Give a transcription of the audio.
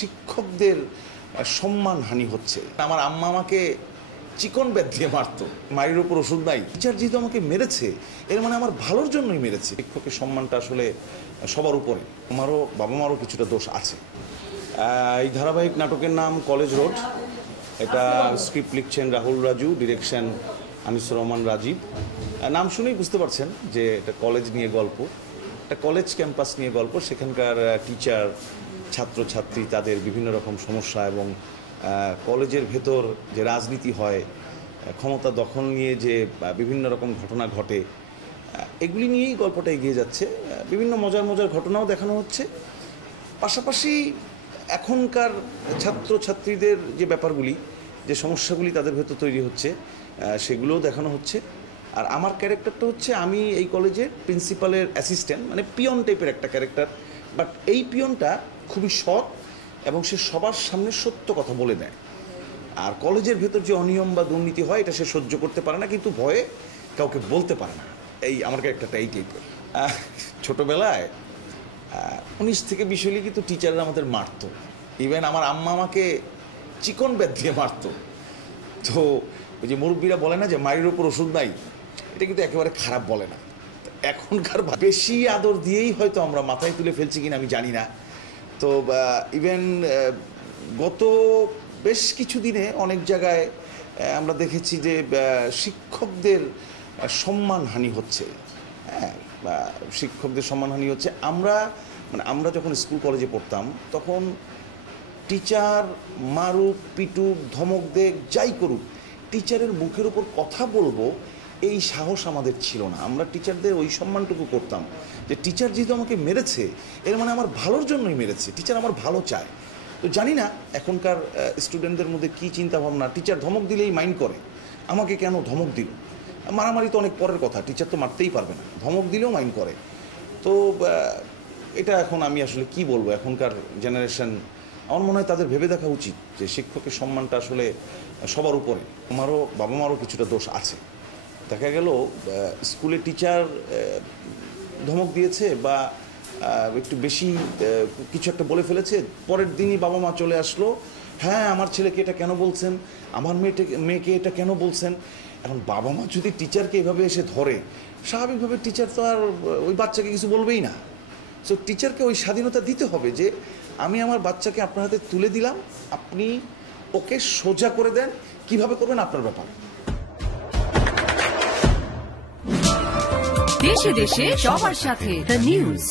শিক্ষকদের সম্মানহানি হচ্ছে। আমার আম্মা আমাকে চিকন ব্যাট দিয়ে মারতো, মায়ের উপর ওষুধ নাই। টিচার যেহেতু আমাকে মেরেছে এর মানে আমার ভালোর জন্যই মেরেছে। শিক্ষকের সম্মানটা আসলে সবার উপরে। আমারও বাবা মারও কিছুটা দোষ আছে। এই ধারাবাহিক নাটকের নাম কলেজ রোড। এটা স্ক্রিপ্ট লিখছেন রাহুল রাজু, ডিরেকশন আনিসুর রহমান রাজীব। নাম শুনেই বুঝতে পারছেন যে এটা কলেজ নিয়ে গল্প, একটা কলেজ ক্যাম্পাস নিয়ে গল্প। সেখানকার টিচার, ছাত্রছাত্রী, তাদের বিভিন্ন রকম সমস্যা এবং কলেজের ভেতর যে রাজনীতি হয়, ক্ষমতা দখল নিয়ে যে বিভিন্ন রকম ঘটনা ঘটে, এগুলি নিয়েই গল্পটা এগিয়ে যাচ্ছে। বিভিন্ন মজার মজার ঘটনাও দেখানো হচ্ছে। পাশাপাশি এখনকার ছাত্রছাত্রীদের যে ব্যাপারগুলি, যে সমস্যাগুলি তাদের ভেতর তৈরি হচ্ছে, সেগুলোও দেখানো হচ্ছে। আর আমার ক্যারেক্টারটা হচ্ছে, আমি এই কলেজের প্রিন্সিপালের অ্যাসিস্ট্যান্ট, মানে পিয়ন টাইপের একটা ক্যারেক্টার। বাট এই পিয়নটা খুবই সৎ এবং সে সবার সামনে সত্য কথা বলে দেয়। আর কলেজের ভেতর যে অনিয়ম বা দুর্নীতি হয় এটা সে সহ্য করতে পারে না, কিন্তু ভয়ে কাউকে বলতে পারে না। এই আমার ক্যারেক্টারটা এই টাইপের। ছোটোবেলায় 19 থেকে 20 হলে কিন্তু টিচাররা আমাদের মারতো। ইভেন আমার আম্মা আমাকে চিকন ব্যাট দিয়ে মারতো। তো ওই যে মুরব্বীরা বলে না যে মায়ের উপর ওষুধ নাই, এটা কিন্তু একেবারে খারাপ বলে না। এখনকার বেশি আদর দিয়েই হয়তো আমরা মাথায় তুলে ফেলছি কিনা আমি জানি না। তো ইভেন গত বেশ কিছু দিনে অনেক জায়গায় আমরা দেখেছি যে শিক্ষকদের সম্মানহানি হচ্ছে। হ্যাঁ, শিক্ষকদের সম্মানহানি হচ্ছে। আমরা যখন স্কুল কলেজে পড়তাম তখন টিচার মারুক, পিটুক, ধমক দেখ, যাই করুক, টিচারের মুখের উপর কথা বলবো এই সাহস আমাদের ছিল না। আমরা টিচারদের ওই সম্মানটুকু করতাম যে টিচার যেহেতু আমাকে মেরেছে এর মানে আমার ভালোর জন্যই মেরেছে, টিচার আমার ভালো চায়। তো জানি না এখনকার স্টুডেন্টদের মধ্যে কী চিন্তাভাবনা। টিচার ধমক দিলেই মাইন্ড করে, আমাকে কেন ধমক দিল। মারামারি তো অনেক পরের কথা, টিচার তো মারতেই পারবে না, ধমক দিলেও মাইন্ড করে। তো এটা এখন আমি আসলে কি বলবো, এখনকার জেনারেশন, আমার মনে হয় তাদের ভেবে দেখা উচিত যে শিক্ষকের সম্মানটা আসলে সবার উপরে। আমারও বাবা মারও কিছুটা দোষ আছে। দেখা গেল স্কুলে টিচার ধমক দিয়েছে বা একটু বেশি কিছু একটা বলে ফেলেছে, পরের দিনই বাবা মা চলে আসলো, হ্যাঁ আমার ছেলেকে এটা কেন বলছেন, আমার মেয়েকে এটা কেন বলছেন। এখন বাবা মা যদি টিচারকে এভাবে এসে ধরে, স্বাভাবিকভাবে টিচার তো আর ওই বাচ্চাকে কিছু বলবেই না। সো টিচারকে ওই স্বাধীনতা দিতে হবে যে আমি আমার বাচ্চাকে আপনার হাতে তুলে দিলাম, আপনি ওকে সোজা করে দেন, কিভাবে করবেন আপনার ব্যাপার। দেশে দেশে সবার সাথে দ্য নিউজ।